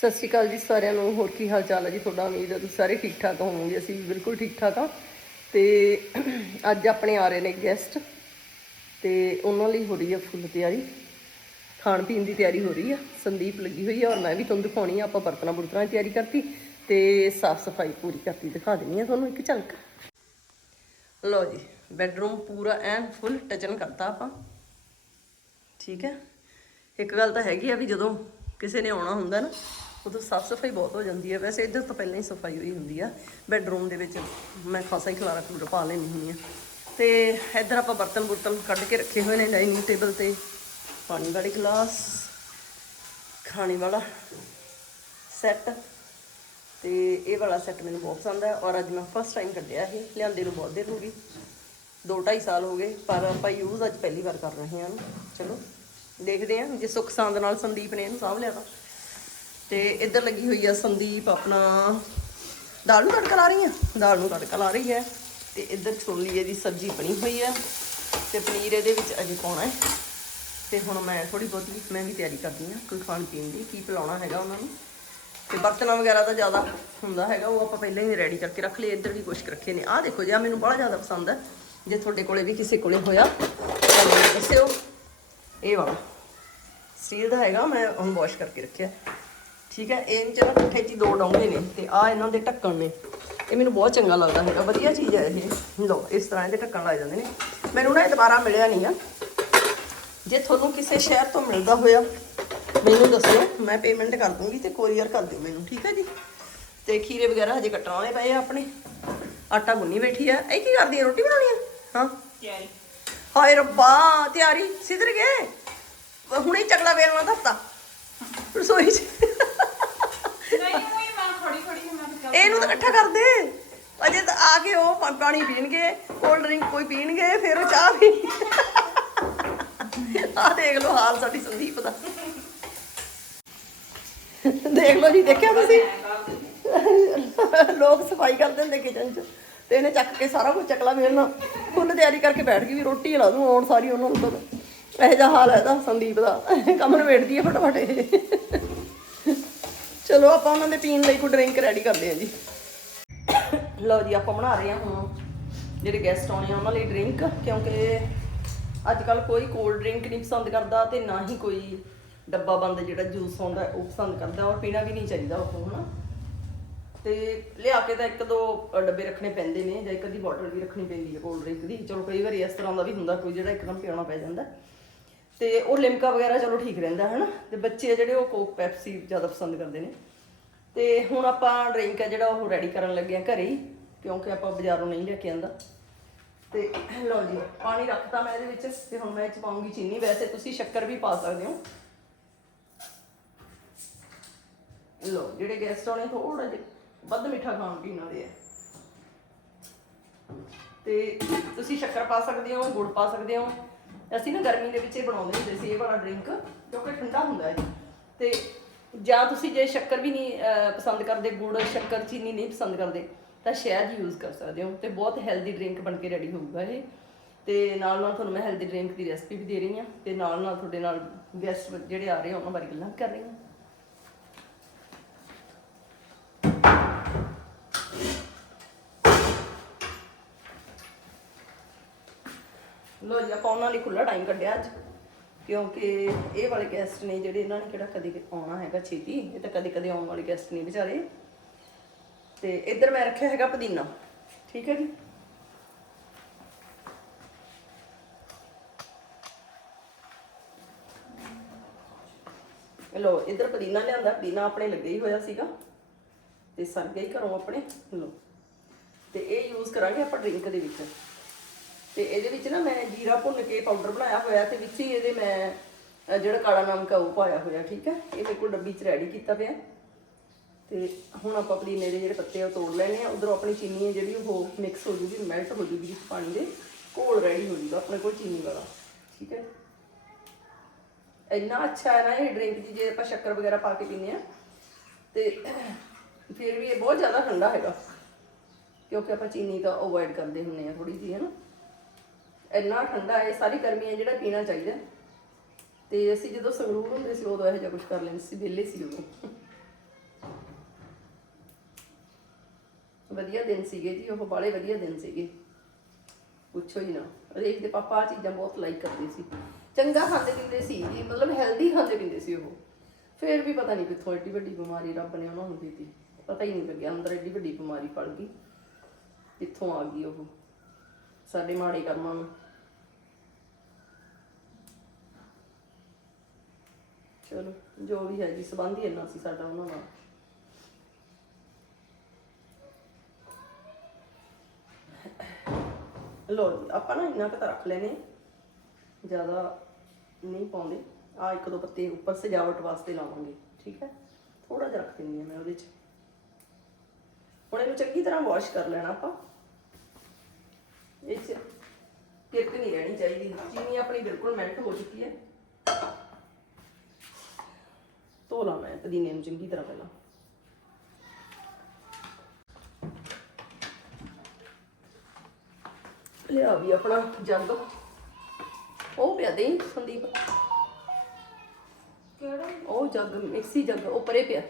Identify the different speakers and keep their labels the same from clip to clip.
Speaker 1: ਸਤਿ ਸ਼੍ਰੀ ਅਕਾਲ ਜੀ ਸਾਰਿਆਂ ਨੂੰ, ਹੋਰ ਕੀ ਹਾਲ ਚਾਲ ਹੈ ਜੀ ਤੁਹਾਡਾ? ਉਮੀਦ ਹੈ ਤੁਸੀਂ ਸਾਰੇ ਠੀਕ ਠਾਕ ਹੋਵੋਗੇ, ਅਸੀਂ ਬਿਲਕੁਲ ਠੀਕ ਠਾਕ ਹਾਂ। ਤੇ ਅੱਜ ਆਪਣੇ ਆ ਰਹੇ ਨੇ ਗੈਸਟ ਤੇ ਉਹਨਾਂ ਲਈ ਹੋ ਰਹੀ ਆ ਫੁੱਲ ਤਿਆਰੀ। ਖਾਣ ਪੀਣ ਦੀ ਤਿਆਰੀ ਹੋ ਰਹੀ ਆ, ਸੰਦੀਪ ਲੱਗੀ ਹੋਈ ਆ ਔਰ ਮੈਂ ਵੀ ਤੁਹਾਨੂੰ ਦਿਖਾਉਣੀ ਆ, ਆਪਾਂ ਬਰਤਨਾਂ ਬੁਰਤਨਾਂ ਦੀ ਤਿਆਰੀ ਕਰਤੀ ਤੇ ਸਾਫ਼ ਸਫ਼ਾਈ ਪੂਰੀ ਕਰਤੀ, ਦਿਖਾ ਦਿੰਨੀ ਆ ਤੁਹਾਨੂੰ ਇੱਕ ਝਲਕ। ਲਓ ਜੀ ਬੈਡਰੂਮ ਪੂਰਾ ਐਨ ਫੁੱਲ ਟਚਨ ਕਰਤਾ ਆਪਾਂ। ਠੀਕ ਹੈ? ਇੱਕ ਗੱਲ ਤਾਂ ਹੈਗੀ ਆ ਵੀ ਜਦੋਂ ਕਿਸੇ ਨੇ ਆਉਣਾ ਹੁੰਦਾ ਨਾ ਉਦੋਂ ਸਾਫ਼ ਸਫ਼ਾਈ ਬਹੁਤ ਹੋ ਜਾਂਦੀ ਹੈ। ਵੈਸੇ ਇੱਧਰ ਤਾਂ ਪਹਿਲਾਂ ਹੀ ਸਫ਼ਾਈ ਹੋਈ ਹੁੰਦੀ ਆ। ਬੈੱਡਰੂਮ ਦੇ ਵਿੱਚ ਮੈਂ ਖਾਸਾ ਹੀ ਖਲਾਰਾ ਖਲੂਰਾ ਪਾ ਲੈਂਦੀ ਹੁੰਦੀ ਆ। ਤੇ ਇੱਧਰ ਆਪਾਂ ਬਰਤਨ ਬੁਰਤਨ ਕੱਢ ਕੇ ਰੱਖੇ ਹੋਏ ਨੇ ਡਾਈਨਿੰਗ ਟੇਬਲ ਤੇ। ਪਾਣੀ ਵਾਲੀ ਗਲਾਸ, ਖਾਣੇ ਵਾਲਾ ਸੈੱਟ ਤੇ ਇਹ ਵਾਲਾ ਸੈੱਟ ਮੈਨੂੰ ਬਹੁਤ ਪਸੰਦ ਹੈ ਔਰ ਅੱਜ ਮੈਂ ਫਸਟ ਟਾਈਮ ਕੱਢਿਆ ਇਹ। ਲਿਆਂਦੇ ਨੂੰ ਬਹੁਤ ਦੇਰ ਹੋ ਗਈ 2.5 ਸਾਲ ਹੋ ਗਏ, ਪਰ ਆਪਾਂ ਯੂਜ਼ ਅੱਜ ਪਹਿਲੀ ਵਾਰ ਕਰ ਰਹੇ ਹਾਂ। ਚਲੋ, ਦੇਖਦੇ ਹਾਂ ਜੇ ਸੁੱਖ ਸਾਂਦ ਨਾਲ ਸੰਦੀਪ ਨੇ ਇਹਨੂੰ ਸਾਂਭ ਲਿਆ ਤਾਂ। ਤੇ ਇੱਧਰ ਲੱਗੀ ਹੋਈ ਆ ਸੰਦੀਪ ਆਪਣਾ, ਦਾਲ ਨੂੰ ਤੜਕਾ ਲਾ ਰਹੀ ਆ? ਦਾਲ ਨੂੰ ਤੜਕਾ ਲਾ ਰਹੀ ਹੈ ਤੇ ਇੱਧਰ ਛੋਲੀਏ ਦੀ ਸਬਜ਼ੀ ਬਣੀ ਹੋਈ ਆ ਤੇ ਪਨੀਰ ਇਹਦੇ ਵਿੱਚ ਅਜੇ ਪਾਉਣਾ ਹੈ। ਤੇ ਹੁਣ ਮੈਂ ਥੋੜੀ ਬਹੁਤੀ, ਮੈਂ ਵੀ ਤਿਆਰੀ ਕਰਦੀ ਆ ਕੋਈ ਖਾਣ ਪੀਣ ਦੀ, ਕੀ ਪਿਲਾਉਣਾ ਹੈਗਾ ਉਹਨਾਂ ਨੂੰ। ਤੇ ਬਰਤਨਾਂ ਵਗੈਰਾ ਤਾਂ ਜ਼ਿਆਦਾ ਹੁੰਦਾ ਹੈਗਾ, ਉਹ ਆਪਾਂ ਪਹਿਲਾਂ ਹੀ ਰੈਡੀ ਕਰਕੇ ਰੱਖ ਲਏ, ਇੱਧਰ ਵੀ ਕੁਝ ਰੱਖੇ ਨੇ। ਆਹ ਦੇਖੋ ਜੀ, ਆਹ ਮੈਨੂੰ ਬੜਾ ਜ਼ਿਆਦਾ ਪਸੰਦ ਹੈ। ਜੇ ਤੁਹਾਡੇ ਕੋਲੇ ਵੀ ਕਿਸੇ ਕੋਲੇ ਹੋਇਆ, ਤਾਂ ਮੈਨੂੰ ਦੱਸਿਓ। ਇਹ ਵਾਲਾ। ਸਟੀਲ ਦਾ ਹੈਗਾ, ਮੈਂ ਹੁਣ ਵਾਸ਼ ਕਰਕੇ ਰੱਖਿਆ। ਠੀਕ ਹੈ ਇਹ ਚ ਨਾ ਇਕੱਠੇ ਚ ਦੋ ਡੋਂਗੇ ਨੇ ਤੇ ਆ ਇਹਨਾਂ ਦੇ ਢੱਕਣ ਨੇ। ਇਹ ਮੈਨੂੰ ਬਹੁਤ ਚੰਗਾ ਲੱਗਦਾ ਹੈਗਾ ਵਧੀਆ ਚੀਜ਼ ਹੈ ਇਹ। ਲਓ ਇਸ ਤਰ੍ਹਾਂ ਇਹਦੇ ਢੱਕਣ ਲੱਗ ਜਾਂਦੇ ਨੇ। ਮੈਨੂੰ ਨਾ ਇਹ ਦੁਬਾਰਾ ਮਿਲਿਆ ਨਹੀਂ ਆ। ਜੇ ਤੁਹਾਨੂੰ ਕਿਸੇ ਸ਼ਹਿਰ ਤੋਂ ਮਿਲਦਾ ਹੋਇਆ ਮੈਨੂੰ ਦੱਸਿਓ ਮੈਂ ਪੇਮੈਂਟ ਕਰ ਦੂੰਗੀ ਤੇ ਕੋਰੀਅਰ ਕਰ ਦਿਓ ਮੈਨੂੰ ਠੀਕ ਹੈ ਜੀ? ਤੇ ਖੀਰੇ ਵਗੈਰਾ ਹਜੇ ਕੱਟਣ ਵਾਲੇ ਪਏ ਆ ਆਪਣੇ। ਆਟਾ ਗੁੰਨੀ ਬੈਠੀ ਆ। ਇਹ ਕੀ ਕਰਦੀ ਆ ਰੋਟੀ ਬਣਾਉਣੀ ਆ? ਹਾਂ?
Speaker 2: ਤਿਆਰੀ।
Speaker 1: ਹਾਏ ਰੱਬਾ ਤਿਆਰੀ। ਸਿੱਧਰ ਗਏ? ਹੁਣੇ ਚਕਲਾ ਵੇਲਣਾ ਧਰਤਾ। ਰਸੋਈ 'ਚ
Speaker 2: ਨਹੀਂ ਉਹ ਮੈਂ ਖੜੀ ਖੜੀ ਮੈਂ ਕਿਹਾ ਚੱਲ
Speaker 1: ਇਹਨੂੰ ਤਾਂ ਇਕੱਠਾ ਕਰ ਦੇ ਅਜੇ ਤਾਂ ਆ ਕੇ ਉਹ ਪਾ- ਪਾਣੀ ਪੀਣਗੇ ਕੋਲਡ ਡਰਿੰਕ ਕੋਈ ਪੀਣਗੇ, ਫਿਰ ਉਹ ਚਾਹ ਪੀ ਆ ਦੇਖ ਲਓ ਹਾਲ ਸਾਡੀ ਸੰਦੀਪ ਦਾ। ਦੇਖ ਲਓ ਜੀ, ਦੇਖਿਆ ਤੁਸੀਂ? ਲੋਕ ਸਫ਼ਾਈ ਕਰਦੇ ਹੁੰਦੇ ਕਿਚਨ 'ਚ, ਤੇ ਇਹਨੇ ਚੱਕ ਕੇ ਸਾਰਾ ਕੁਝ ਚਕਲਾ ਵੇਲਣਾ ਫੁੱਲ ਤਿਆਰੀ ਕਰਕੇ ਬੈਠ ਗਈ ਵੀ ਰੋਟੀ ਲਾ ਦੂੰ, ਆਉਣ ਸਾਰੀ ਉਹਨਾਂ ਨੂੰ ਤਾਂ ਇਹੋ ਜਿਹਾ ਹਾਲ ਹੈ ਇਹਦਾ ਸੰਦੀਪ ਦਾ। ਕੰਮ ਵੇਟਦੀ ਹੈ ਫਟਾਫਟ ਇਹ। ਚਲੋ ਆਪਾਂ ਉਹਨਾਂ ਦੇ ਪੀਣ ਲਈ ਕੋਈ ਡਰਿੰਕ ਰੈਡੀ ਕਰਦੇ ਹਾਂ ਜੀ। ਲਓ ਜੀ ਆਪਾਂ ਬਣਾ ਰਹੇ ਹਾਂ ਹੁਣ ਜਿਹੜੇ ਗੈਸਟ ਆਉਣੇ ਆ ਉਹਨਾਂ ਲਈ ਡਰਿੰਕ ਕਿਉਂਕਿ ਅੱਜ ਕੱਲ ਕੋਈ ਕੋਲਡ ਡਰਿੰਕ ਨਹੀਂ ਪਸੰਦ ਕਰਦਾ ਤੇ ਨਾ ਹੀ ਕੋਈ ਡੱਬਾ ਬੰਦ ਜਿਹੜਾ ਜੂਸ ਆਉਂਦਾ ਉਹ ਪਸੰਦ ਕਰਦਾ ਔਰ ਪੀਣਾ ਵੀ ਨਹੀਂ ਚਾਹੀਦਾ ਉਹ ਹਨਾ ਤੇ ਲਿਆ ਕੇ ਤਾਂ ਇੱਕ ਦੋ ਅ, ਡੱਬੇ ਰੱਖਣੇ ਪੈਂਦੇ ਨੇ ਜਾਂ ਇੱਕ ਅੱਧੀ ਬੋਟਲ ਵੀ ਰੱਖਣੀ ਪੈਂਦੀ ਹੈ ਕੋਲਡ ਡਰਿੰਕ ਦੀ। ਚਲੋ ਕਈ ਵਾਰੀ ਇਸ ਤਰ੍ਹਾਂ ਦਾ ਵੀ ਹੁੰਦਾ ਕੋਈ ਜਿਹੜਾ ਇੱਕਦਮ ਪਿਆਉਣਾ ਪੈ ਜਾਂਦਾ। ਤੇ ਉਹ ਲਿਮਕਾ ਵਗੈਰਾ ਚਲੋ ਠੀਕ ਰਹਿੰਦਾ ਹੈ ਨਾ ਤੇ ਬੱਚੇ ਆ ਜਿਹੜੇ ਉਹ ਕੋਕ ਪੈਪਸੀ ਜ਼ਿਆਦਾ ਪਸੰਦ ਕਰਦੇ ਨੇ। ਤੇ ਹੁਣ ਆਪਾਂ ਡਰਿੰਕ ਹੈ ਜਿਹੜਾ ਉਹ ਰੈਡੀ ਕਰਨ ਲੱਗੇ ਆ ਘਰੇ ਹੀ, ਕਿਉਂਕਿ ਆਪਾਂ ਬਾਜ਼ਾਰੋਂ ਨਹੀਂ ਲੈ ਕੇ ਆਂਦਾ। ਤੇ ਲਓ ਜੀ, ਪਾਣੀ ਰੱਖਤਾ ਮੈਂ ਇਹਦੇ ਵਿੱਚ ਤੇ ਹੁਣ ਮੈਂ ਇਹ ਚ ਪਾਉਂਗੀ ਚੀਨੀ। ਵੈਸੇ ਤੁਸੀਂ ਸ਼ੱਕਰ ਵੀ ਪਾ ਸਕਦੇ ਹੋ। ਲਓ, ਜਿਹੜੇ ਗੈਸਟ ਆਉਣੇ ਥੋੜਾ ਜਿਹਾ ਵੱਧ ਮਿੱਠਾ ਖਾਣ ਪੀਣ ਵਾਲੇ ਆ। ਤੇ ਤੁਸੀਂ ਸ਼ੱਕਰ ਪਾ ਸਕਦੇ ਹੋ, ਗੁੜ ਪਾ ਸਕਦੇ ਹੋ। ਅਸੀਂ ਨਾ ਗਰਮੀ ਦੇ ਵਿੱਚ ਇਹ ਬਣਾਉਂਦੇ ਹੁੰਦੇ ਸੀ ਇਹ ਵਾਲਾ ਡਰਿੰਕ ਜੋ ਕਿ ਠੰਡਾ ਹੁੰਦਾ ਹੈ ਤੇ ਜਾਂ ਤੁਸੀਂ ਜੇ ਸ਼ੱਕਰ ਵੀ ਨਹੀਂ ਅਹ, ਪਸੰਦ ਕਰਦੇ ਗੁੜ ਸ਼ੱਕਰ ਚੀਨੀ ਨਹੀਂ ਪਸੰਦ ਕਰਦੇ ਤਾਂ ਸ਼ਹਿਦ ਯੂਜ਼ ਕਰ ਸਕਦੇ ਹੋ ਤੇ ਬਹੁਤ ਹੈਲਦੀ ਡਰਿੰਕ ਬਣ ਕੇ ਰੈਡੀ ਹੋਊਗਾ ਇਹ। ਤੇ ਨਾਲ ਨਾਲ ਤੁਹਾਨੂੰ ਮੈਂ ਹੈਲਦੀ ਡਰਿੰਕ ਦੀ ਰੈਸਪੀ ਵੀ ਦੇ ਰਹੀ ਹਾਂ ਤੇ ਨਾਲ ਨਾਲ ਤੁਹਾਡੇ ਨਾਲ ਗੈਸਟ ਜਿਹੜੇ ਆ ਰਹੇ ਆ ਉਹਨਾਂ ਬਾਰੇ ਗੱਲਾਂ ਵੀ ਕਰ ਰਹੀ ਹਾਂ। ਲੋ ਜੀ, ਆਪਾਂ ਉਹਨਾਂ ਲਈ ਖੁੱਲਾ ਟਾਈਮ ਕੱਢਿਆ ਅੱਜ, ਕਿਉਂਕਿ ਇਹ ਵਾਲੇ ਗੈਸਟ ਨੇ ਜਿਹੜੇ ਇਹਨਾਂ ਨੇ ਕਿਹੜਾ ਕਦੇ ਆਉਣਾ ਹੈਗਾ ਛੇਤੀ, ਇਹ ਤਾਂ ਕਦੇ ਕਦੇ ਆਉਣ ਵਾਲੇ ਗੈਸਟ ਨਹੀਂ ਵਿਚਾਰੇ। ਤੇ ਇੱਧਰ ਮੈਂ ਰੱਖਿਆ ਹੈਗਾ ਪੁਦੀਨਾ, ਠੀਕ ਹੈ ਜੀ? ਲੋ, ਇੱਧਰ ਪੁਦੀਨਾ ਲਿਆਂਦਾ, ਪੁਦੀਨਾ ਆਪਣੇ ਲੱਗੇ ਹੀ ਹੋਇਆ ਸੀਗਾ, ਤੇ ਸਰ ਗਿਆ ਘਰੋਂ ਆਪਣੇ, ਲੋ। ਤੇ ਇਹ ਯੂਜ਼ ਕਰਾਂਗੇ ਆਪਾਂ ਡਰਿੰਕ ਦੇ ਵਿੱਚ। ਤੇ ਇਹਦੇ ਵਿੱਚ ਨਾ ਮੈਂ ਜੀਰਾ ਭੁੰਨ ਕੇ ਪਾਊਡਰ ਬਣਾਇਆ ਹੋਇਆ ਤੇ ਵਿੱਚ ਹੀ ਇਹਦੇ ਮੈਂ ਜਿਹੜਾ ਕਾਲਾ ਨਮਕ ਆ ਉਹ ਪਾਇਆ ਹੋਇਆ, ਠੀਕ ਹੈ? ਇਹ ਮੇਰੇ ਕੋਲ ਡੱਬੀ 'ਚ ਰੈਡੀ ਕੀਤਾ ਪਿਆ। ਤੇ ਹੁਣ ਆਪਾਂ ਪੁਦੀਨੇ ਦੇ ਜਿਹੜੇ ਪੱਤੇ ਆ ਉਹ ਤੋੜ ਲੈਣੇ ਆ ਉਧਰੋਂ ਆਪਣੀ ਚੀਨੀ ਹੈ ਜਿਹੜੀ ਉਹ ਮਿਕਸ ਹੋ ਜੂਗੀ ਮੈਲਟ ਹੋ ਜੂਗੀ ਪਾਣੀ ਦੇ। ਘੋਲ ਰੈਡੀ ਹੋ ਜੂਗਾ ਆਪਣੇ ਕੋਲ ਚੀਨੀ ਵਾਲਾ, ਠੀਕ ਹੈ? ਇੰਨਾ ਅੱਛਾ ਹੈ ਨਾ ਇਹ ਡਰਿੰਕ ਜੀ, ਜੇ ਆਪਾਂ ਸ਼ੱਕਰ ਵਗੈਰਾ ਪਾ ਕੇ ਪੀਂਦੇ ਆ ਤੇ ਫਿਰ ਵੀ ਇਹ ਬਹੁਤ ਜ਼ਿਆਦਾ ਠੰਡਾ ਹੈਗਾ। ਕਿਉਂਕਿ ਆਪਾਂ ਚੀਨੀ ਤਾਂ ਅਵੋਇਡ ਕਰਦੇ ਹੁੰਦੇ ਆ ਥੋੜੀ ਜਿਹੀ, ਹੈ ਨਾ? ਇੰਨਾ ਠੰਡਾ ਹੈ, ਸਾਰੀ ਗਰਮੀ ਹੈ ਜਿਹੜਾ ਪੀਣਾ ਚਾਹੀਦਾ। ਤੇ ਅਸੀਂ ਜਦੋਂ ਸੰਗਰੂਰ ਹੁੰਦੇ ਸੀ, ਉਦੋਂ ਇਹੋ ਜਿਹਾ ਕੁਝ ਕਰ ਲੈਂਦੇ ਸੀ, ਵਿਹਲੇ ਸੀ ਉਦੋਂ। ਵਧੀਆ ਦਿਨ ਸੀਗੇ ਜੀ, ਉਹ ਬਾਲੇ ਵਧੀਆ ਦਿਨ ਸੀਗੇ। ਪੁੱਛੋ ਹੀ ਨਾ। ਰੇਜ ਦੇ ਪਾਪਾ ਆ ਚੀਜ਼ਾਂ ਬਹੁਤ ਲਾਈਕ ਕਰਦੇ ਸੀ। ਚੰਗਾ ਖਾਂਦੇ ਪੀਂਦੇ ਸੀ ਜੀ, ਮਤਲਬ ਹੈਲਦੀ ਖਾਂਦੇ ਪੀਂਦੇ ਸੀ ਉਹ। ਫਿਰ ਵੀ ਪਤਾ ਨਹੀਂ ਕਿੱਥੋਂ ਐਡੀ ਵੱਡੀ ਬਿਮਾਰੀ ਰੱਬ ਨੇ ਉਹਨਾਂ ਨੂੰ ਦਿੱਤੀ। ਪਤਾ ਹੀ ਨਹੀਂ ਲੱਗਿਆ, ਅੰਦਰ ਐਡੀ ਵੱਡੀ ਬਿਮਾਰੀ ਫੜ ਗਈ। ਕਿੱਥੋਂ ਆ ਗਈ ਉਹ? ਸਾਡੇ ਮਾੜੇ ਕਰਮਾਂ ਨੂੰ। ਚਲੋ, ਜੋ ਵੀ ਹੈ ਜੀ, ਸਬੰਧ ਹੀ ਇੰਨਾ ਸੀ ਸਾਡਾ ਉਹਨਾਂ ਨਾਲ। ਲੋ ਜੀ, ਆਪਾਂ ਨਾ ਇੰਨਾ ਕੁ ਤਾਂ ਰੱਖ ਲੈਨੇ ਜ਼ਿਆਦਾ ਨਹੀਂ ਪਾਉਂਦੇ। ਆ ਇੱਕ ਦੋ ਪੱਤੇ ਉੱਪਰ ਸਜਾਵਟ ਵਾਸਤੇ ਲਾਵਾਂਗੇ, ਠੀਕ ਹੈ? ਥੋੜਾ ਜਿਹਾ ਰੱਖ ਦਿੰਦੀ ਹਾਂ ਮੈਂ ਉਹਦੇ 'ਚ। ਹੁਣ ਇਹਨੂੰ ਚੰਗੀ ਤਰ੍ਹਾਂ ਵਾਸ਼ ਕਰ ਲੈਣਾ ਆਪਾਂ। ਇਹ 'ਚ ਕਿਰਕ ਨਹੀਂ ਰਹਿਣੀ ਚਾਹੀਦੀ। ਚੀਨੀ ਆਪਣੀ ਬਿਲਕੁਲ ਮੈਲਟ ਹੋ ਚੁੱਕੀ ਹੈ। ਧੋ ਲਾ ਮੈਂ ਪੁਦੀਨੇ ਨੂੰ ਚੰਗੀ ਤਰ੍ਹਾਂ ਪਹਿਲਾਂ। ਲਿਆ ਵੀ ਆਪਣਾ ਜੱਗ। ਉਹ ਪਿਆ ਦੇ ਸੰਦੀਪ।
Speaker 2: ਕਿਹੜਾ?
Speaker 1: ਉਹ ਜੱਗ ਮਿਕਸੀ ਜੱਗ ਉਹ ਪਰੇ ਪਿਆ।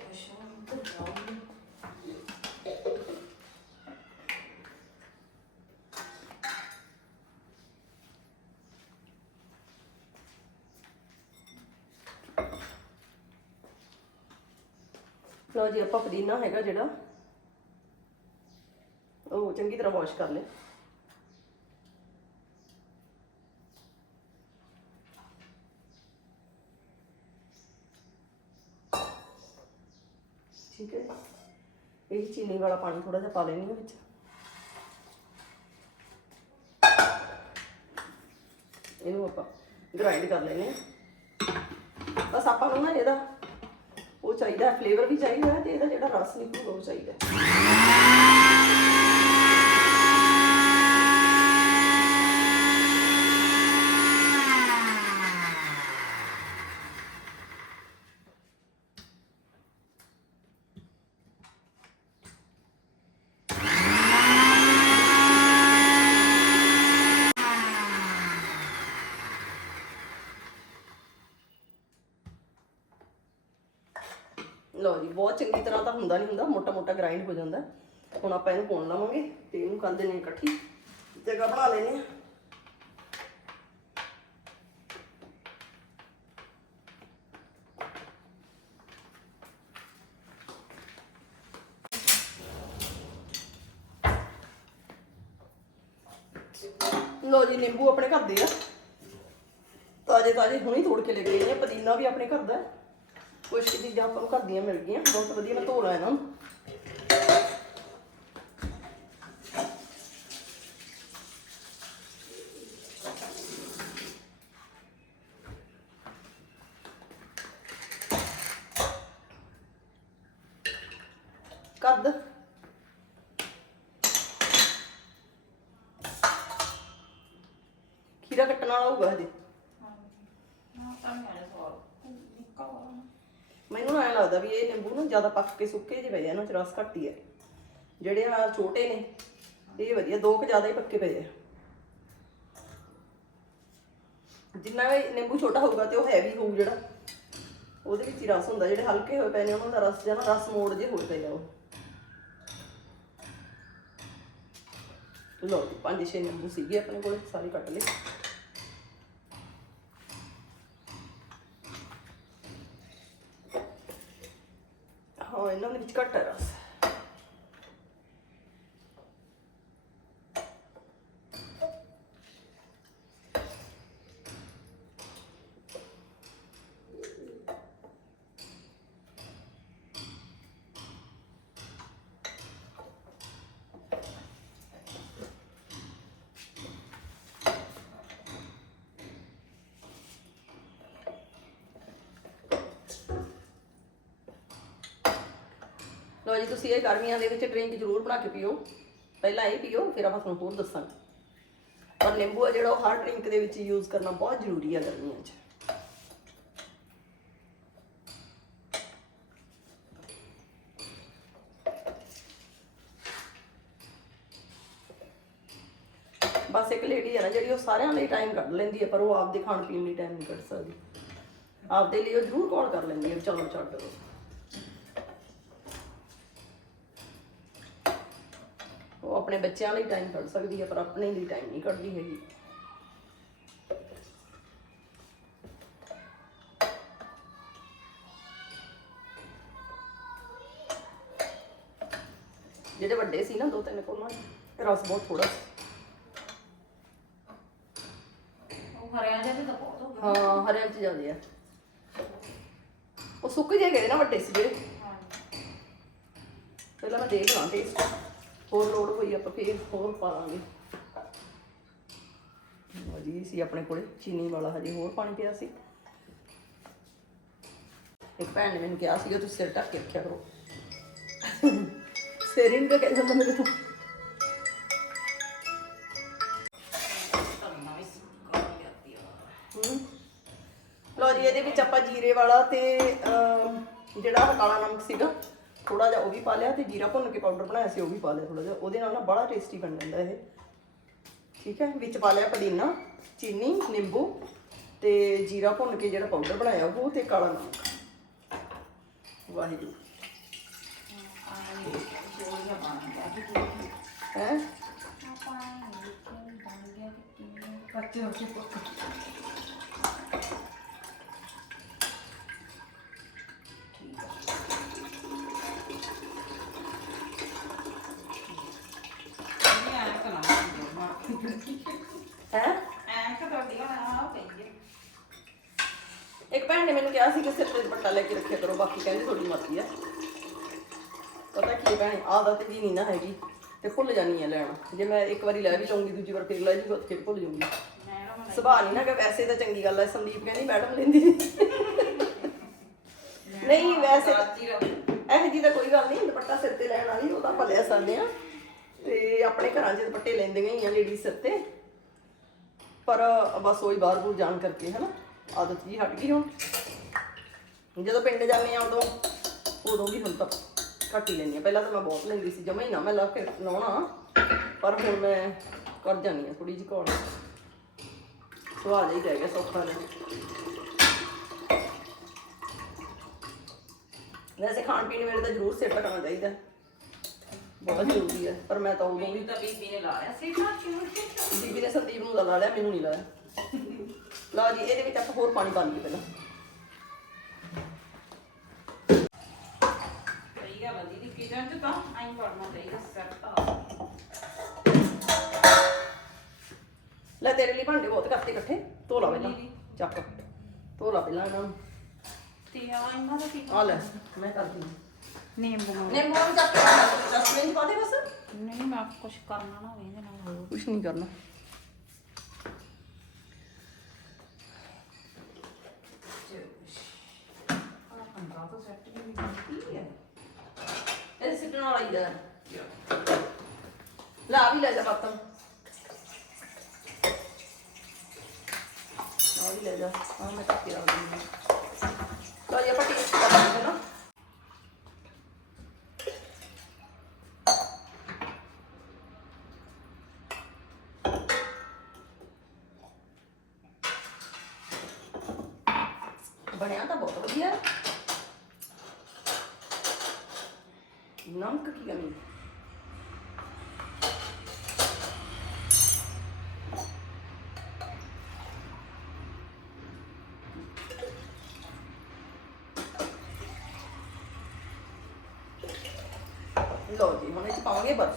Speaker 1: ਲਓ ਜੀ, ਆਪਾਂ ਪੁਦੀਨਾ ਹੈਗਾ ਜਿਹੜਾ। ਉਹ ਚੰਗੀ ਤਰ੍ਹਾਂ ਵਾਸ਼ ਕਰ ਲਿਆ ਠੀਕ ਹੈ ਇਹ ਚੀਨੀ ਵਾਲਾ ਪਾਣੀ ਥੋੜਾ ਜਿਹਾ ਪਾ ਲੈਣੀ ਵਿੱਚ। ਇਹਨੂੰ ਆਪਾਂ ਗ੍ਰਾਈਂਡ ਕਰ ਲੈਨੇ ਆ ਬਸ ਆਪਾਂ ਨੂੰ ਨਾ ਇਹਦਾ ਉਹ ਚਾਹੀਦਾ ਫਲੇਵਰ ਵੀ ਚਾਹੀਦਾ ਹੈ ਤੇ ਇਹਦਾ ਜਿਹੜਾ ਰਸ ਨਿਕਲੂਗਾ ਉਹ ਚਾਹੀਦਾ ਲਓ ਜੀ, ਬਹੁਤ ਚੰਗੀ ਤਰ੍ਹਾਂ ਤਾਂ ਹੁੰਦਾ ਨਹੀਂ ਹੁੰਦਾ ਮੋਟਾ ਮੋਟਾ ਗ੍ਰਾਈਂਡ ਹੋ ਜਾਂਦਾ। ਹੁਣ ਆਪਾਂ ਇਹਨੂੰ ਪਾਉਣ ਲਵਾਂਗੇ ਤੇ ਇਹਨੂੰ ਕਰ ਦਿੰਦੇ ਇਕੱਠੀ ਜਗ੍ਹਾ ਬਣਾ ਲੈਨੇ ਆ ਲਓ ਜੀ, ਨਿੰਬੂ ਆਪਣੇ ਘਰ ਦੇ ਆ। ਤਾਜ਼ੇ ਤਾਜ਼ੇ ਹੁਣੇ ਤੋੜ ਕੇ ਲੈ ਕੇ ਗਏ ਆ, ਪੁਦੀਨਾ ਵੀ ਆਪਣੇ ਘਰ ਦਾ। ਕੁਛ ਕੁ ਚੀਜ਼ਾਂ ਆਪਾਂ ਨੂੰ ਘਰ ਦੀਆਂ ਮਿਲ ਗਈਆਂ। ਬਹੁਤ ਵਧੀਆ ਮੈਂ ਧੋ ਲਿਆ ਇਹਨਾਂ ਨੂੰ ਕੱਦ ਖੀਰਾ ਕੱਟਣ ਵਾਲਾ ਹੋਊਗਾ ਹਜੇ
Speaker 2: ਹਾਂ ਤਾਂ ਮੈਂ ਸਵਾਲ ਨਿੱਕਾ ਵਾ।
Speaker 1: ਮੈਨੂੰ ਨਾ ਐਂ ਲੱਗਦਾ ਵੀ ਇਹ ਨਿੰਬੂ ਨਾ ਜ਼ਿਆਦਾ ਪੱਕ ਕੇ ਸੁੱਕੇ ਜਿਹੇ ਪਏ ਆ, ਇਹਨਾਂ ਚ ਰਸ ਘੱਟ ਹੀ ਹੈ ਜਿਹੜੇ ਆ ਛੋਟੇ ਨੇ, ਇਹ ਵਧੀਆ, ਦੋ ਕੁ ਜ਼ਿਆਦਾ ਹੀ ਪੱਕੇ ਪਏ ਆ। ਜਿੰਨਾ ਵੀ ਨਿੰਬੂ ਛੋਟਾ ਹੋਊਗਾ ਤੇ ਉਹ ਹੈਵੀ ਹੋਊ ਜਿਹੜਾ, ਉਹਦੇ ਵਿੱਚ ਹੀ ਰਸ ਹੁੰਦਾ, ਜਿਹੜੇ ਹਲਕੇ ਹੋਏ ਪਏ ਨੇ, ਉਹਨਾਂ ਦਾ ਰਸ ਜਾਂ ਰਸ ਮੋੜ ਜੇ ਹੋਏ ਪਏ ਆ ਉਹ। ਲੋ ਪੰਜ ਛੇ ਨਿੰਬੂ ਸੀਗੇ ਆਪਣੇ ਕੋਲ, ਸਾਰੇ ਕੱਟ ਲਏ। ਹਾਂ ਇਹਨਾਂ ਦੇ ਵਿੱਚ ਜੀ, ਤੁਸੀਂ ਇਹ ਗਰਮੀਆਂ ਦੇ ਵਿੱਚ ਡਰਿੰਕ ਜ਼ਰੂਰ ਬਣਾ ਕੇ ਪੀਓ। ਪਹਿਲਾਂ ਇਹ ਪੀਓ, ਫਿਰ ਆਪਾਂ ਤੁਹਾਨੂੰ ਹੋਰ ਦੱਸਾਂਗੇ। ਔਰ ਨਿੰਬੂ ਆ ਜਿਹੜਾ ਉਹ ਹਰ ਡਰਿੰਕ ਦੇ ਵਿੱਚ ਯੂਜ਼ ਕਰਨਾ ਬਹੁਤ ਜ਼ਰੂਰੀ ਹੈ ਗਰਮੀਆਂ 'ਚ। ਬਸ ਇੱਕ ਲੇਡੀ ਹੈ ਨਾ, ਜਿਹੜੀ ਉਹ ਸਾਰਿਆਂ ਲਈ ਟਾਈਮ ਕੱਢ ਲੈਂਦੀ ਹੈ ਪਰ ਉਹ ਆਪਦੇ ਖਾਣ ਪੀਣ ਲਈ ਟਾਈਮ ਨਹੀਂ ਕੱਢ ਸਕਦੀ। ਆਪਦੇ ਲਈ ਉਹ ਜ਼ਰੂਰ ਕਾਲ ਕਰ ਲੈਂਦੀ ਹੈ ਚਲੋ ਛੱਡ ਦੋ। ਉਹ ਆਪਣੇ ਬੱਚਿਆਂ ਲਈ ਟਾਈਮ ਕੱਢ ਸਕਦੀ ਹੈ ਪਰ ਆਪਣੇ ਲਈ ਟਾਈਮ ਨਹੀਂ ਕੱਢਦੀ ਹੈਗੀ। ਜਿਹੜੇ ਵੱਡੇ ਸੀ ਨਾ ਦੋ ਤਿੰਨ ਕੋਲਾਂ ਰਸ ਬਹੁਤ ਥੋੜਾ ਸੀ।
Speaker 2: ਉਹ ਹਰਿਆ ਜਿਹਾ ਤੇ ਬਹੁਤ ਹੋ
Speaker 1: ਹਰਿਆਂ ਚ ਜਾਂਦੇ ਆ। ਉਹ ਸੁੱਕ ਜੇ ਗਏ ਨਾ ਵੱਡੇ ਸੀ ਜਿਹੜੇ ਪਹਿਲਾਂ ਮੈਂ ਦੇਖ ਲਾਂ ਟੇਸਟ ਹੋਰ ਲੋੜ ਹੋਈ ਆਪਾਂ ਫੇਰ ਹੋਰ ਪਾ ਲਾਂਗੇ ਜੀ ਸੀ ਆਪਣੇ ਕੋਲੇ ਚੀਨੀ ਵਾਲਾ ਹਜੇ ਹੋਰ ਪਾਣੀ ਪਿਆ ਸੀ। ਇੱਕ ਭੈਣ ਨੇ ਮੈਨੂੰ ਕਿਹਾ ਸੀਗਾ ਤੁਸੀਂ ਸਿਰ ਢੱਕ ਕੇ ਰੱਖਿਆ ਕਰੋ। ਸਿਰ ਹੀ ਨਹੀਂ ਕਹਿ ਮੇਰੇ ਤੋਂ।
Speaker 2: ਤੰਨਾ
Speaker 1: ਲਓ ਜੀ ਇਹਦੇ ਵਿੱਚ ਆਪਾਂ ਜੀਰੇ ਵਾਲਾ ਤੇ ਅਮ, ਜਿਹੜਾ ਕਾਲਾ ਨਮਕ ਸੀਗਾ ਥੋੜਾ ਜਿਹਾ ਉਹ ਵੀ ਪਾ ਲਿਆ ਤੇ ਜੀਰਾ ਭੁੰਨ ਕੇ ਪਾਊਡਰ ਬਣਾਇਆ ਸੀ, ਉਹ ਵੀ ਪਾ ਲਿਆ ਥੋੜਾ ਜਿਹਾ। ਉਹਦੇ ਨਾਲ ਨਾ ਬੜਾ ਟੇਸਟੀ ਬਣ ਜਾਂਦਾ ਇਹ। ਠੀਕ ਹੈ? ਵਿੱਚ ਪਾ ਲਿਆ ਪੁਦੀਨਾ, ਚੀਨੀ, ਨਿੰਬੂ ਤੇ ਜੀਰਾ ਭੁੰਨ ਕੇ ਜਿਹੜਾ ਪਾਊਡਰ ਬਣਾਇਆ ਉਹ ਤੇ ਕਾਲਾ ਨਮਕ। ਵਾਹਿਗੁਰੂ।
Speaker 2: ਆਹ ਜੋੜੀਆਂ
Speaker 1: ਹੈ
Speaker 2: ਕੱਚੇ ਹੋ ਕੇ ਪੱਕ ਠੀਕ ਆ ਇਹ ਆਇਆ ਤਾਂ ਨਾ ਮਾਰ
Speaker 1: ਹੈ
Speaker 2: ਐਂ ਤਾਂ ਤੁਹਾਡੀ ਆ ਪਈ ਹੈ
Speaker 1: ਇੱਕ ਭੈਣ ਨੇ ਮੈਨੂੰ ਕਿਹਾ ਸੀ ਕਿ ਸਿਰ ਤੇ ਦੁਪੱਟਾ ਲੈ ਕੇ ਰੱਖਿਆ ਕਰੋ, ਬਾਕੀ ਕਹਿੰਦੇ ਤੁਹਾਡੀ ਮਰਜ਼ੀ ਆ। ਪਤਾ ਕੀ ਹੈ ਭੈਣ ਆਦਤ ਜੀ ਨਹੀਂ ਨਾ ਹੈਗੀ ਤੇ ਭੁੱਲ ਜਾਨੀ ਆ ਲੈਣਾ। ਜੇ ਮੈਂ ਇੱਕ ਵਾਰੀ ਲੈ ਵੀ ਲਵਾਂਗੀ ਦੂਜੀ ਵਾਰ ਫਿਰ ਲੈ ਜੂਗਾ ਫਿਰ ਭੁੱਲ ਜਾਊਂਗੀ ਸੁਭਾਅ ਨਹੀਂ ਨਾ ਕਿ ਵੈਸੇ ਤਾਂ ਚੰਗੀ ਗੱਲ ਹੈ ਸੰਦੀਪ ਕਹਿੰਦੀ ਮੈਡਮ ਲੈਂਦੀ ਨੀ। ਨਹੀਂ, ਵੈਸੇ ਇਹ ਜੀ ਤਾਂ ਕੋਈ ਗੱਲ ਨਹੀਂ ਦੁਪੱਟਾ ਸਿਰ ਤੇ ਲੈਣ ਵਾਲੀ, ਉਹ ਤਾਂ ਆਪਾਂ ਲੈ ਸਕਦੇ ਆ ਤੇ ਆਪਣੇ ਘਰਾਂ 'ਚ ਦੁਪੱਟੇ ਲੈਂਦੀਆਂ ਹੀ ਆ ਲੇਡੀ ਸਿਰ ਤੇ। ਪਰ ਬਸ ਉਹੀ ਬਾਹਰ ਬੂਰ ਜਾਣ ਕਰਕੇ, ਹਨਾ? ਆਦਤ ਜੀ ਹਟ ਗਈ ਹੁਣ। ਜਦੋਂ ਪਿੰਡ ਜਾਂਦੇ ਆ ਉਦੋਂ ਉਦੋਂ ਵੀ ਹੁਣ ਤਾਂ ਘੱਟ ਹੀ ਲੈਂਦੀ ਆ ਪਹਿਲਾਂ ਤਾਂ ਮੈਂ ਬਹੁਤ ਲੈਂਦੀ ਸੀ ਜਮਾ ਹੀ ਨਾ ਮੈਂ ਲਾ ਕੇ ਲਾਉਣਾ। ਪਰ ਹੁਣ ਮੈਂ ਕਰ ਜਾਂਦੀ ਆ ਥੋੜੀ ਜਿਹੀ ਘੋਲ ਸਵਾਦ ਹੀ ਰਹਿ ਗਿਆ ਸੌਖਾ ਜਿਹਾ। ਵੈਸੇ ਖਾਣ ਪੀਣ ਵੇਲੇ ਤਾਂ ਜ਼ਰੂਰ ਸਿਰ ਟਕਣਾ ਚਾਹੀਦਾ। ਬਹੁਤ ਜ਼ਰੂਰੀ ਹੈ। ਪਰ ਮੈਂ ਤਾਂ ਉਦੋਂ ਵੀ
Speaker 2: ਤਾਂ ਬੀਬੀ ਨੇ ਲਾਇਆ ਸੀ ਨਾ ਕਿਉਂ
Speaker 1: ਬੀਬੀ ਨੇ ਸੰਦੀਪ ਨੂੰ ਲਾ ਲਿਆ ਮੈਨੂੰ ਨਹੀਂ ਲਾਇਆ। ਲਓ ਜੀ ਇਹਦੇ ਵਿੱਚ ਆਪਾਂ ਹੋਰ ਪਾਣੀ ਪਾ ਲਈਏ ਪਹਿਲਾਂ।
Speaker 2: ਕਿਚਨ ਚ ਤਾਂ ਆਈ ਪੜਨਾ ਚਾਹੀਦਾ
Speaker 1: ਲੈ ਤੇਰੇ ਲਈ ਭਾਂਡੇ ਬਹੁਤ ਕਰਤੇ ਇਕੱਠੇ ਧੋ ਲਾ ਪਹਿਲਾਂ। ਚੱਕ। ਧੋ ਲਾ ਪਹਿਲਾਂ ਇਹਨਾਂ ਨੂੰ।
Speaker 2: ਤੇ ਆ ਇਹਨਾਂ ਦਾ ਕੀ
Speaker 1: ਆ ਲੈ ਮੈਂ ਕਰਦੀ
Speaker 2: ਨਿੰਬੂ
Speaker 1: ਨਿੰਬੂ ਨੂੰ। ਚੱਕ ਕੇ ਡਸਟਬਿਨ ਪਾ ਦੇ ਬਸ?
Speaker 2: ਨਹੀਂ ਮੈਂ ਕੁਝ ਕਰਨਾ ਨਾ ਹੋਵੇ ਇਹਦੇ ਨਾਲ
Speaker 1: ਕੁਝ ਨਹੀਂ ਕਰਨਾ।
Speaker 2: ਆ ਤਾਂ ਸੈੱਟ ਨਹੀਂ ਕੀ ਹੈ।
Speaker 1: ਇਹ ਸਿੱਟਣ ਵਾਲਾ ਹੀ ਹੈ ਲਾ ਵੀ ਲੈ ਜਾ ਬਾਤਮ। ਆ ਵੀ ਲੈ ਜਾ। ਆ ਮੈਂ ਕੱਟ ਕੇ ਰੱਖ ਜੀ, ਆਪਾਂ ਟੇਸਟ ਕਰ ਨਾ ਬਣਿਆ ਤਾਂ ਬਹੁਤ ਵਧੀਆ ਹੈ। ਨਮਕ ਕੀ ਕਮੀ ਲਓ ਜੀ ਹੁਣ ਇਹ ਚ ਪਾਵਾਂਗੇ ਬਰਫ।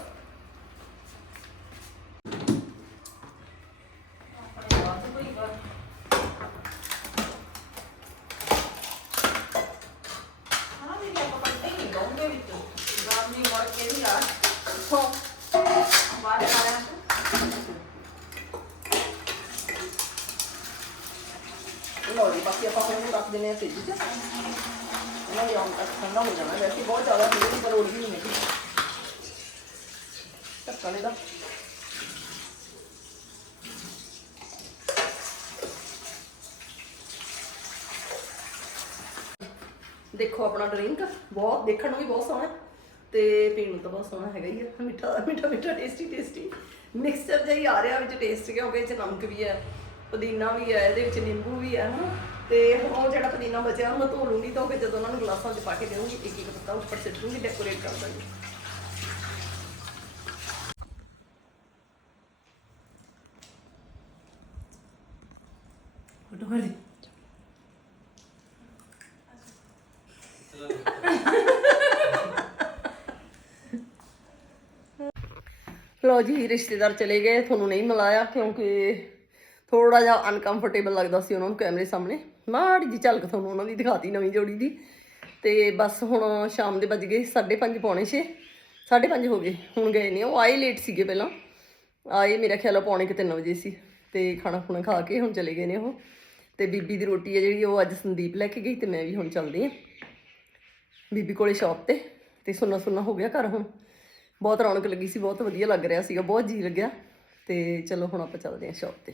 Speaker 2: ਹਾਂ ਆ।
Speaker 1: ਹੋ
Speaker 2: ਆ
Speaker 1: ਲਓ ਜੀ ਬਾਕੀ ਆਪਾਂ ਹੁਣ ਰੱਖ ਦਿੰਦੇ ਹਾਂ ਫ੍ਰਿਜ 'ਚ। ਇਹਨਾਂ ਦੀ ਆਉਣ ਤੱਕ ਠੰਡਾ ਹੋ ਜਾਣਾ। ਵੈਸੇ ਬਹੁਤ ਜ਼ਿਆਦਾ ਠੰਡੇ ਦੀ ਲੋੜ ਵੀ ਨਹੀਂ ਹੈਗੀ। ਢੱਕਣ ਇਹਦਾ। ਦੇਖੋ ਆਪਣਾ ਡਰਿੰਕ ਬਹੁਤ ਦੇਖਣ ਨੂੰ ਵੀ ਬਹੁਤ ਸੋਹਣਾ ਤੇ ਪੀਣ ਨੂੰ ਤਾਂ ਬਹੁਤ ਸੋਹਣਾ ਹੈਗਾ ਹੀ ਹੈ। ਮਿੱਠਾ ਮਿੱਠਾ ਮਿੱਠਾ ਟੇਸਟੀ ਟੇਸਟੀ ਮਿਕਸਚਰ ਜਿਹਾ ਹੀ ਆ ਰਿਹਾ ਵਿੱਚ ਟੇਸਟ ਕਿਉਂਕਿ ਇਹ ਚ ਨਮਕ ਵੀ ਹੈ, ਪੁਦੀਨਾ ਵੀ ਹੈ, ਇਹਦੇ ਵਿੱਚ ਨਿੰਬੂ ਵੀ ਹੈ, ਹਨਾ। ਤੇ ਹੁਣ ਉਹ ਜਿਹੜਾ ਪੁਦੀਨਾ ਬਚਿਆ ਉਹ ਮੈਂ ਧੋ ਲੂੰਗੀ ਤਾਂ ਫਿਰ ਜਦੋਂ ਉਹਨਾਂ ਨੂੰ ਗਲਾਸਾਂ 'ਚ ਪਾ ਕੇ ਦੇਵਾਂਗੀ ਇੱਕ ਇੱਕ ਪੱਤਾ ਉੱਪਰ ਸਿੱਟ ਦੂੰਗੀ ਡੈਕੋਰੇਟ ਕਰ ਦਾਂਗੀ।
Speaker 2: ਮਰਜ਼ੀ
Speaker 1: ਲਓ ਜੀ, ਰਿਸ਼ਤੇਦਾਰ ਚਲੇ ਗਏ, ਤੁਹਾਨੂੰ ਨਹੀਂ ਮਿਲਾਇਆ ਕਿਉਂਕਿ ਥੋੜਾ ਜਿਹਾ ਅਨਕੰਫਰਟੇਬਲ ਲੱਗਦਾ ਸੀ ਉਹਨਾਂ ਨੂੰ ਕੈਮਰੇ ਸਾਹਮਣੇ। ਮਾੜੀ ਜੀ ਝਲਕ ਤੁਹਾਨੂੰ ਉਹਨਾਂ ਦੀ ਦਿਖਾਤੀ ਨਵੀਂ ਜੋੜੀ ਦੀ। ਤੇ ਬਸ ਹੁਣ ਸ਼ਾਮ ਦੇ ਵੱਜ ਗਏ 5:30 ਪੌਣੇ 6 5:30 ਹੋ ਗਏ, ਹੁਣ ਗਏ ਨੇ ਉਹ, ਆਏ ਲੇਟ ਸੀਗੇ ਪਹਿਲਾਂ। ਆਏ, ਮੇਰਾ ਖਿਆਲ ਆ ਪੌਣੇ ਕਿ 3 ਵਜੇ ਸੀ। ਤੇ ਖਾਣਾ ਖੁਣਾ ਖਾ ਕੇ ਹੁਣ ਚਲੇ ਗਏ ਨੇ ਉਹ। ਤੇ ਬੀਬੀ ਦੀ ਰੋਟੀ ਹੈ ਜਿਹੜੀ ਉਹ ਅੱਜ ਸੰਦੀਪ ਲੈ ਕੇ ਗਈ ਤੇ ਮੈਂ ਵੀ ਹੁਣ ਚੱਲਦੀ ਆ ਬੀਬੀ ਕੋਲੇ ਸ਼ਾਪ ਤੇ ਤੇ ਸੁੰਨਾ ਸੁੰਨਾ ਹੋ ਗਿਆ ਘਰ ਹੁਣ। ਬਹੁਤ ਰੌਣਕ ਲੱਗੀ ਸੀ, ਬਹੁਤ ਵਧੀਆ ਲੱਗ ਰਿਹਾ ਸੀਗਾ, ਬਹੁਤ ਜੀ ਲੱਗਿਆ। ਤੇ ਚਲੋ ਹੁਣ ਆਪਾਂ ਚੱਲਦੇ ਹਾਂ ਸ਼ਾਪ ਤੇ।